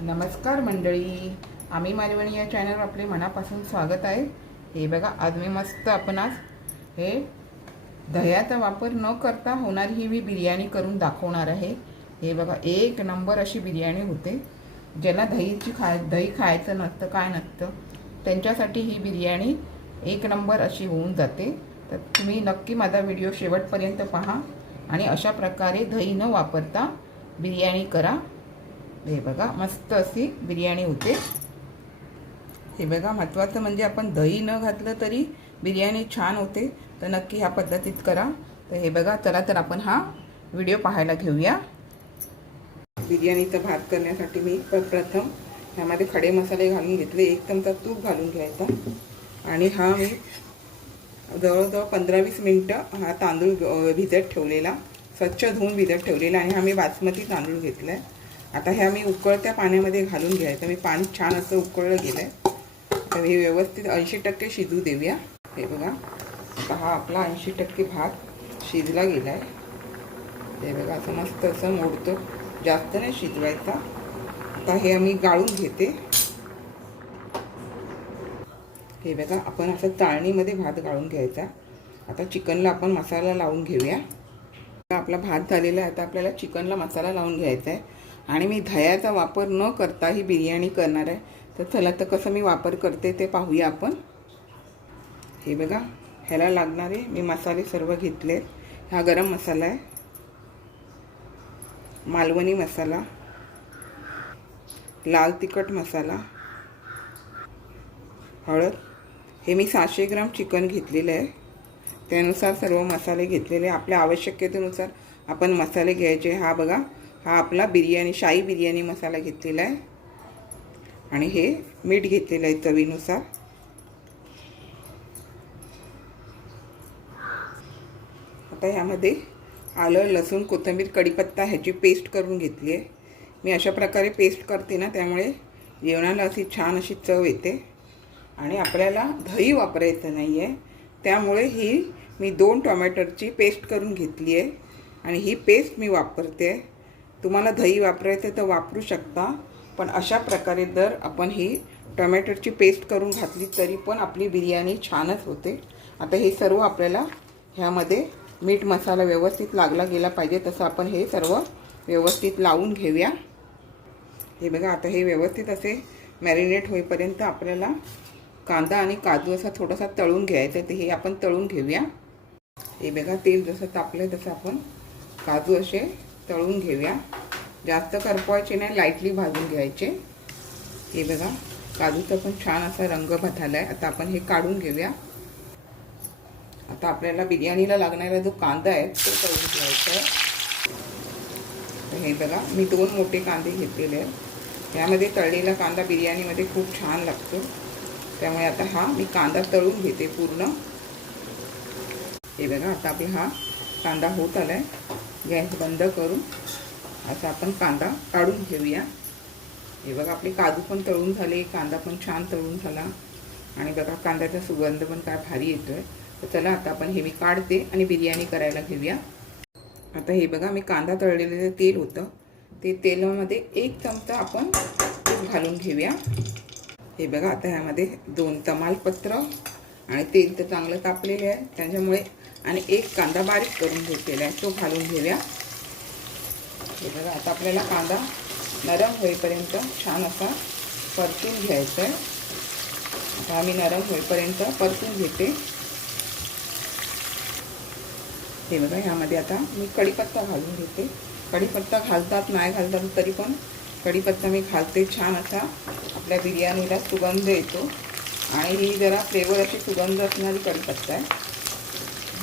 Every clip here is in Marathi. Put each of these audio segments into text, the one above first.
नमस्कार मंडळी. आम्ही मालवणी या चॅनलवर आपले मनापासून स्वागत आहे. हे बघा आज मी मस्त आपण आज हे दह्याचा वापर न करता होणारी ही मी बिर्याणी करून दाखवणार आहे. हे बघा एक नंबर अशी बिर्याणी होते. ज्याला दहीची खाय दही खायचं नसतं काय नसतं त्यांच्यासाठी ही बिर्याणी एक नंबर अशी होऊन जाते. तर तुम्ही नक्की माझा व्हिडिओ शेवटपर्यंत पहा आणि अशा प्रकारे दही न वापरता बिर्याणी करा. हे बघा मस्त अशी बिर्याणी होते. हे बघा महत्त्वाचं म्हणजे आपण दही न घातलं तरी बिर्याणी छान होते. तर नक्की ह्या पद्धतीत करा. तर हे बघा चला तर आपण हा व्हिडिओ पाहायला घेऊया. बिर्याणीचा भात करण्यासाठी मी प्रथम ह्यामध्ये खडे मसाले घालून घेतले. एक चमचा तूप घालून घ्यायचा. आणि हा मी जवळजवळ पंधरा वीस मिनटं हा तांदूळ भिजत ठेवलेला. स्वच्छ धुवून भिजत ठेवलेला आणि हा मी बासमती तांदूळ घेतला आहे आता ह्या मी उकळत्या पाण्यामध्ये घालून घ्यायचं मी पाणी छान असं उकळलं गेलं आहे तर हे व्यवस्थित ऐंशी टक्के शिजू देऊया. हे बघा. आता हा आपला ऐंशी टक्के भात शिजला गेला आहे हे बघा असं मस्त असं मोडतं. जास्त नाही शिजवायचा. आता हे आम्ही गाळून घेते. हे बघा आपण असं चाळणीमध्ये भात गाळून घ्यायचा. आता चिकनला आपण मसाला लावून घेऊया. आपला भात झालेला आहे. आता आपल्याला चिकनला मसाला लावून घ्यायचा आहे. आणि मी धयाचा वापर न करता ही बिर्याणी करणार आहे. तर चला तर कसं मी वापर करते ते पाहूया आपण. हे बघा ह्याला लागणारे मी मसाले सर्व घेतले हा गरम मसाला आहे. मालवणी मसाला. लाल तिखट मसाला. हळद. हे मी सहाशे ग्राम चिकन घेतलेलं आहे. त्यानुसार सर्व मसाले घेतलेले. आपल्या आवश्यकतेनुसार आपण मसाले घ्यायचे. हा बघा हा आपला बिर्याणी शाही बिर्याणी मसाला घेतलेला आहे आणि हे मीठ घेतलेलं आहे चवीनुसार. आता ह्यामध्ये आलं लसूण कोथिंबीर कढीपत्ता ह्याची पेस्ट करून घेतली आहे. मी अशा प्रकारे पेस्ट करते ना त्यामुळे जेवणाला अशी छान अशी चव येते. आणि आपल्याला दही वापरायचं नाही आहे त्यामुळे ही मी दोन टोमॅटोची पेस्ट करून घेतली आहे. आणि ही पेस्ट मी वापरते आहे. तुम्हाला दही वापरायचं तर वापरू शकता पण अशा प्रकारे जर आपण ही टोमॅटोची पेस्ट करून घातली तरी पण आपली बिर्याणी छानच होते. आता हे सर्व आपल्याला ह्यामध्ये मीठ मसाला व्यवस्थित लागला गेला पाहिजे तसं आपण हे सर्व व्यवस्थित लावून घेऊया. हे बघा आता हे व्यवस्थित असे मॅरिनेट होईपर्यंत आपल्याला कांदा आणि काजू असा थोडासा तळून घ्यायचा ते हे आपण तळून घेऊया. हे बघा तेल जसं तापलं आहे तसं आपण काजू असे तळून घेऊया. जास्त करपवायचे नाही लाईटली भाजून घ्यायचे. हे बघा काजूचा पण छान असा रंग बदलला आहे आता आपण हे काढून घेऊया. आता आपल्याला बिर्याणीला लागणारा जो कांदा आहे तो तळून घ्यायचा आहे. तर हे बघा मी दोन मोठे कांदे घेतलेले आहेत. यामध्ये तळलेला कांदा बिर्याणीमध्ये खूप छान लागतो. त्यामुळे आता हा मी कांदा तळून घेते पूर्ण. हे बघा आता आपला हा कांदा होत आला आहे गॅस बंद करून असा आपण कांदा काढून घेऊया. हे बघा आपले काजू पण तळून झाले कांदा पण छान तळून झाला. आणि बघा कांद्याचा सुगंध पण काय भारी येतो आहे तर चला आता आपण हे मी काढते आणि बिर्याणी करायला घेऊया. आता हे बघा मी कांदा तळलेलं तेल होतं. ते तेलामध्ये एक चमचा आपण तूप घालून घेऊया. हे बघा आता ह्यामध्ये दोन तमालपत्र आणि तेल तर चांगलं तापलेलं आहे. त्याच्यामुळे आणि एक कांदा बारीक करून घेतलेला आहे तो घालून घेऊया. हे बघा आता आपल्याला कांदा नरम होईपर्यंत छान असा परतून घ्यायचा आहे आता आम्ही नरम होईपर्यंत परतून घेते. हे बघा ह्यामध्ये आता मी कढीपत्ता घालून घेते. कढीपत्ता घालतात नाही घालतात तरी पण कढीपत्ता मी घालते. छान असा आपल्या बिर्याणीला सुगंध येतो. आणि ही जरा फ्लेवर अशी सुगंध असणारी कढीपत्ता आहे.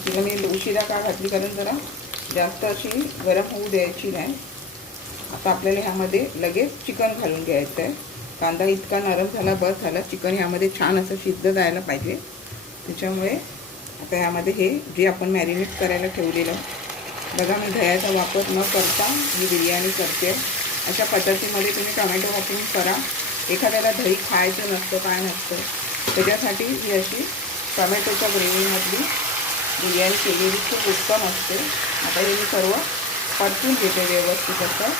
तिला मी उशिरा का घातली? कारण जरा जास्त अशी गरम होऊ द्यायची नाही. आता आपल्याला ह्यामध्ये लगेच चिकन घालून घ्यायचं आहे कांदा इतका नरम झाला बस झाला. चिकन ह्यामध्ये छान असं शिद्ध जायला पाहिजे. त्याच्यामुळे आता ह्यामध्ये हे जे आपण मॅरिनेट करायला ठेवलेलं बघा मी दह्याचा वापर न करता मी बिर्याणी करते. अशा पद्धतीमध्ये तुम्ही टोमॅटो वापरून करा. एखाद्याला दही खायचं नसतं काय नसतं. त्याच्यासाठी ही अशी टोमॅटोच्या ग्रेव्हीमधली बिर्याणी केलेली खूप उत्तम असते. आता हे मी सर्व परतून घेते व्यवस्थित असं.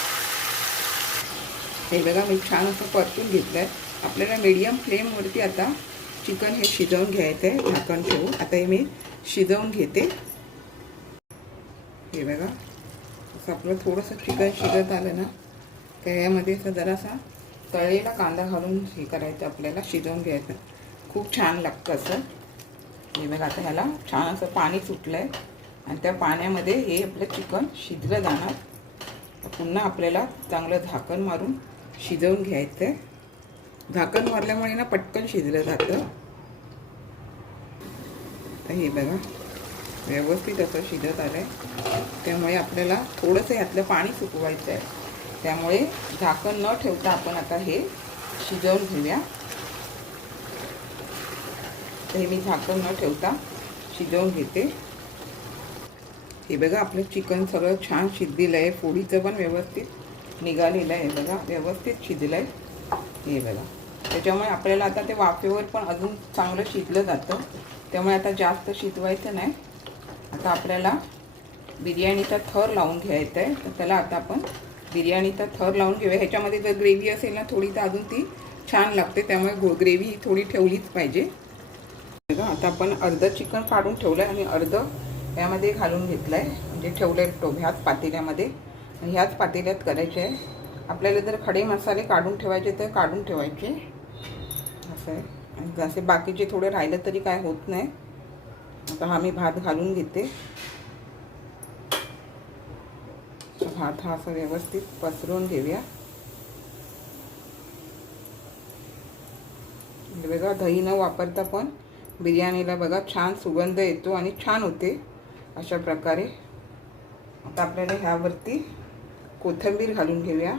हे बघा मी छान असं परतून घेतलं आहे आपल्याला मीडियम फ्लेमवरती आता चिकन हे शिजवून घ्यायचं आहे झाकण ठेवून. आता हे मी शिजवून घेते. हे बघा असं आपलं थोडंसं चिकन शिजत आलं ना तर यामध्ये असं जरासा तळेला कांदा घालून हे करायचं आपल्याला शिजवून घ्यायचं. खूप छान लागतं असं. हे बघा आता ह्याला छान असं पाणी सुटलं आहे आणि त्या पाण्यामध्ये हे आपलं चिकन शिजलं जाणार. पुन्हा आपल्याला चांगलं झाकण मारून शिजवून घ्यायचं आहे झाकण मारल्यामुळे ना पटकन शिजलं जातं. तर हे बघा व्यवस्थित असं शिजत आलं आहे त्यामुळे आपल्याला थोडंसं यातलं पाणी सुकवायचं आहे त्यामुळे झाकण न ठेवता आपण आता हे शिजवून घेऊया. हे मी झाकण न ठेवता शिजवून घेते. हे बघा आपलं चिकन सगळं छान शिजलेलं आहे. फोडीचं पण व्यवस्थित निघालेलं आहे बघा. व्यवस्थित शिजलं आहे हे बघा. त्याच्यामुळे आपल्याला आता ते वाफेवर पण अजून चांगलं शिजलं जातं. त्यामुळे आता जास्त शिजवायचं नाही. आता आपल्याला बिर्याणीचा थर लावून घ्यायचा आहे. तर त्याला आता आपण बिर्याणीचा थर लावून घेऊया. ह्याच्यामध्ये जर ग्रेव्ही असेल ना थोडी तर अजून ती छान लागते. त्यामुळे गो ग्रेव्ही ही थोडी ठेवलीच पाहिजे. आता आपण अर्धं चिकन काढून ठेवलं आहे आणि अर्धं यामध्ये घालून घेतलं आहे म्हणजे ठेवलं आहे टोप ह्याच पातेल्यामध्ये. आणि ह्याच पातेल्यात करायचे आहे. आपल्याला जर खडे मसाले काढून ठेवायचे तर काढून ठेवायचे. असं आहे. आणि जसे बाकीचे थोडे राहिलं तरी काय होत नाही. आता हा मी भात घालून घेते. भात हा असा व्यवस्थित पसरवून घेऊया. वेगळा दही न वापरता पण बिर्याणीला बघा छान सुगंध येतो आणि छान होते अशा प्रकारे. आता आपल्याला ह्यावरती कोथिंबीर घालून घेऊया.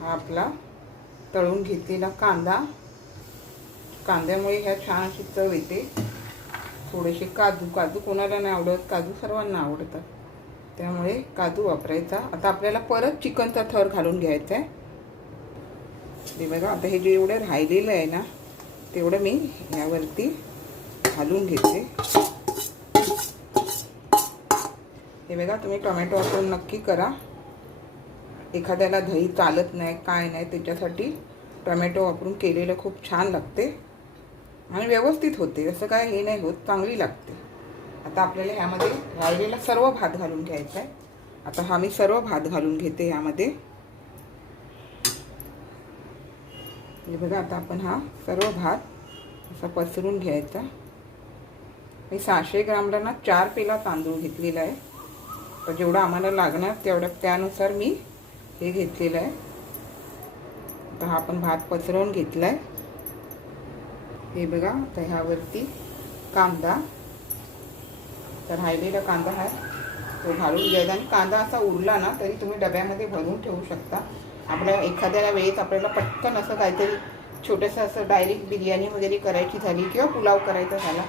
हा आपला तळून घेतलेला कांदा. कांद्यामुळे ह्या छान अशी चव येते. थोडेसे काजू काजू कोणाला नाही आवडत काजू सर्वांना आवडतात. त्यामुळे काजू वापरायचा. आता आपल्याला परत चिकनचा थर घालून घ्यायचा आहे. ते बघा. आता हे जे एवढं राहिलेलं आहे ना तेवढं मी यावरती घालून घेते. हे बघा तुम्ही टोमॅटो वापरून नक्की करा. एखाद्याला दही चालत नाही काय नाही त्याच्यासाठी टोमॅटो वापरून केलेलं खूप छान लागते. आणि व्यवस्थित होते. असं काय हे नाही होत चांगली लागते. आता आपल्याला ह्यामध्ये राहिलेला सर्व भात घालून घ्यायचा आहे. आता हा मी सर्व भात घालून घेते ह्यामध्ये. हे बघा आता आपण हा सर्व भात असा पसरून घ्यायचा. मी सहाशे ग्रामला ना चार पेला तांदूळ घेतलेला आहे. तर जेवढं आम्हाला लागणार तेवढं त्यानुसार मी हे घेतलेलं आहे. आता हा आपण भात पसरवून घेतला आहे हे बघा आता ह्यावरती कांदा. तर राहिलेला कांदा हा तो घालून घ्यायचा. आणि कांदा असा उरला ना तरी तुम्ही डब्यामध्ये भरून ठेवू शकता. आपल्या एखाद्या वेळेत आपल्याला पटकन असं काहीतरी छोटंसं असं डायरेक्ट बिर्याणी वगैरे करायची झाली किंवा पुलाव करायचा झाला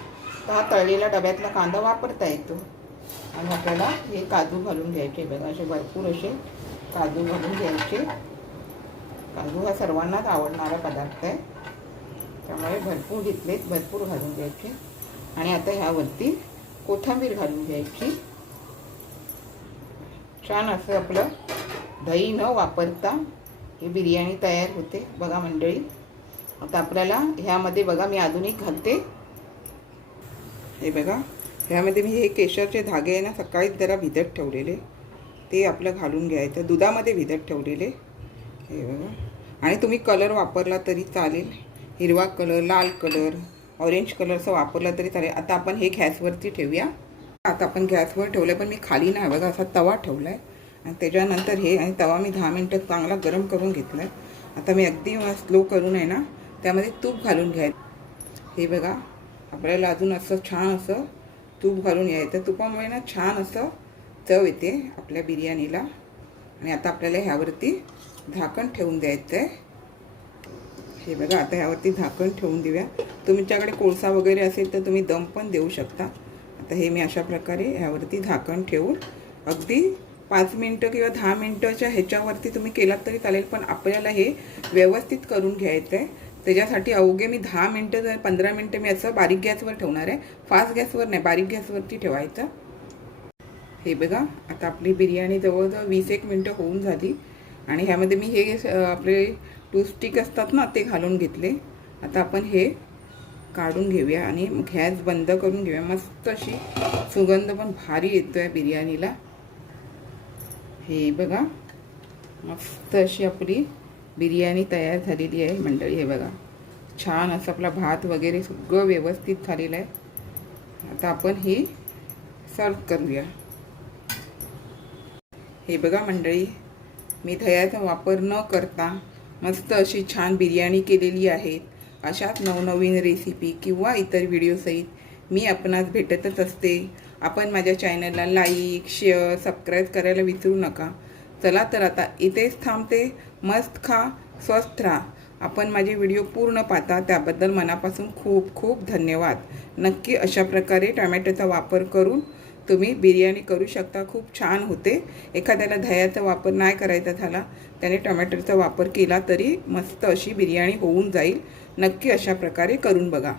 तर हा तळलेला डब्यातला कांदा वापरता येतो. आणि आपल्याला हे काजू घालून घ्यायचे. बघा असे भरपूर असे काजू घालून घ्यायचे. काजू हा सर्वांनाच आवडणारा पदार्थ आहे. त्यामुळे भरपूर घेतलेत भरपूर घालून घ्यायचे. आणि आता ह्यावरती कोथिंबीर घालून घ्यायची. छान असं आपलं दही न वापरता ही बिर्याणी तयार होते बघा मंडळी. आता आपल्याला ह्यामध्ये बघा मी अजून एक घालते. हे बघा ह्यामध्ये मी हे केशरचे धागे आहे ना सकाळीच जरा भिजत ठेवलेले. ते आपलं घालून घ्यायचं दुधामध्ये भिजत ठेवलेले. हे बघा. आणि तुम्ही कलर वापरला तरी चालेल. हिरवा कलर लाल कलर ऑरेंज कलरचा वापरला तरी चालेल. आता आपण हे गॅसवरती ठेवूया. आता आपण गॅसवर ठेवलं पण मी खाली नाही बघा असा तवा ठेवला आहे आणि त्याच्यानंतर हे आणि तवा मी दहा मिनटं चांगला गरम करून घेतला आहे आता मी अगदी स्लो करून आहे ना त्यामध्ये तूप घालून घ्याय हे बघा आपल्याला अजून असं छान असं तूप घालून यायचं तुपामुळे ना छान असं चव येते आपल्या बिर्याणीला. आणि आता आपल्याला ह्यावरती झाकण ठेवून द्यायचं आहे हे बघा आता ह्यावरती झाकण ठेवून देऊया. तुमच्याकडे कोळसा वगैरे असेल तर तुम्ही दम पण देऊ शकता. आता हे मी अशा प्रकारे ह्यावरती झाकण ठेवून अगदी पाच मिनटं किंवा दहा मिनटाच्या ह्याच्यावरती तुम्ही केलात तरी चालेल पण आपल्याला हे व्यवस्थित करून घ्यायचं आहे त्याच्यासाठी अवघे मी दहा मिनटं जर पंधरा मिनटं मी असं बारीक गॅसवर ठेवणार आहे. फास्ट गॅसवर नाही बारीक गॅसवरती ठेवायचं. हे बघा आता आपली बिर्याणी जवळजवळ वीस एक मिनटं होऊन झाली. आणि ह्यामध्ये मी हे आपले टूस्टिक असतात ना ते घालून घेतले. आता आपण हे काढून घेऊया आणि गॅस बंद करून घेऊया. मस्त अशी सुगंध पण भारी येतो आहे बिर्याणीला. हे बघा मस्त अशी आपली बिर्याणी तयार झालेली आहे मंडळी हे बघा. छान असं आपला भात वगैरे सगळं व्यवस्थित झालेलं आहे. आता आपण ही सर्व करूया. हे बघा मंडळी मी दह्याचा वापर न करता मस्त अशी छान बिर्याणी केलेली आहे. अशाच नवनवीन रेसिपी किंवा इतर व्हिडिओसहित मी आपणास भेटतच असते. आपण माझ्या चॅनलला लाईक शेअर सबस्क्राईब करायला विसरू नका. चला तर आता इथेच थांबते. मस्त खा स्वस्थ राहा. आपण माझे व्हिडिओ पूर्ण पाहता. त्याबद्दल मनापासून खूप खूप धन्यवाद. नक्की अशा प्रकारे टमॅटोचा वापर करून तुम्ही बिर्याणी करू शकता. खूप छान होते. एखाद्याला दह्याचा वापर नाही करायचा झाला त्याने टमॅटोचा वापर केला तरी मस्त अशी बिर्याणी होऊन जाईल. नक्की अशा प्रकारे करून बघा.